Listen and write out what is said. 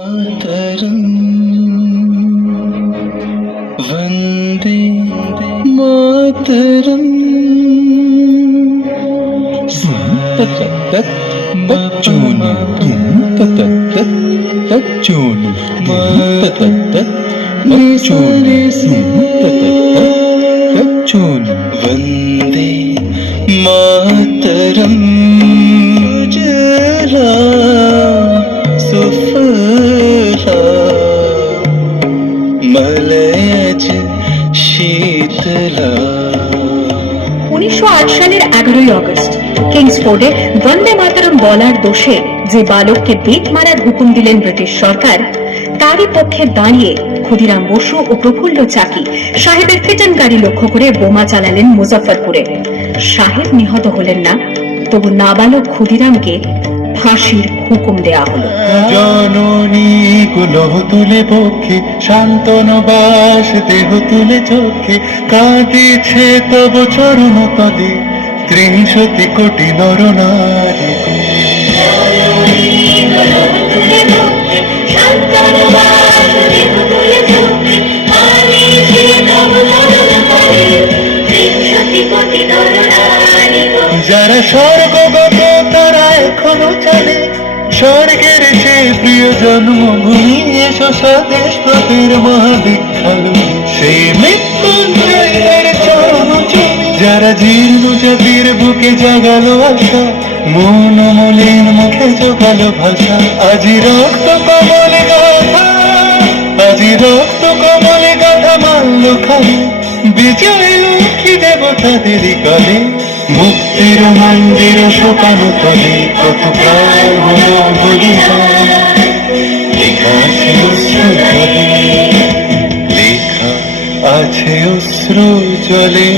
मातरम वंदे मातरम तच्चोनु तच्चोनु तच्चोनु वंदे मातरम जला सुफला मलयज शीतला। 1908 সালের 11ই আগস্ট কিংসফোর্ডে বন্দে মাতরম বলার দোষে যে বালককে বেত মারার হুকুম দিলেন ব্রিটিশ সরকার, তারই পক্ষে দাঁড়িয়ে ক্ষুদিরাম বসু ও প্রফুল্ল চাকি সাহেবের ফিটন গাড়ি লক্ষ্য করে বোমা চালালেন মুজফ্ফরপুরে। সাহেব নিহত হলেন না, তবু নাবালক ক্ষুদিরামকে ফাঁসির হুকুম দেয়া হলো। জননী কুলহ তুলে পক্ষে শান্তনবাস দেহ তুলে চোখে কাঁদিছে তব চরণ তলে 63 কোটি নর নারী। যারা স্বর্গগত তারা এখনো চলে স্বর্গের সে প্রিয় জন্মভূমি, এসো স্বদেশ প্রভের মহাদীক্ষালু সেই মৃত্যুঞ্জয়ের চরণ চুমি। যারা জীর্ণ জাতির বুকে জাগালো আশা, মন মলিন মুখে জোগালো ভাষা, আজি রক্ত কমলে গাথা, আজি রক্ত কমলে গাথা মাল্য খালি বিজয় লক্ষ্মী দেবতাদের কলে। মুক্তির মন্দির শোকানো তলে কত প্রাণ হলো বলিদান, লেখা আছে অশ্রু জলে, লেখা আছে অশ্রু জলে।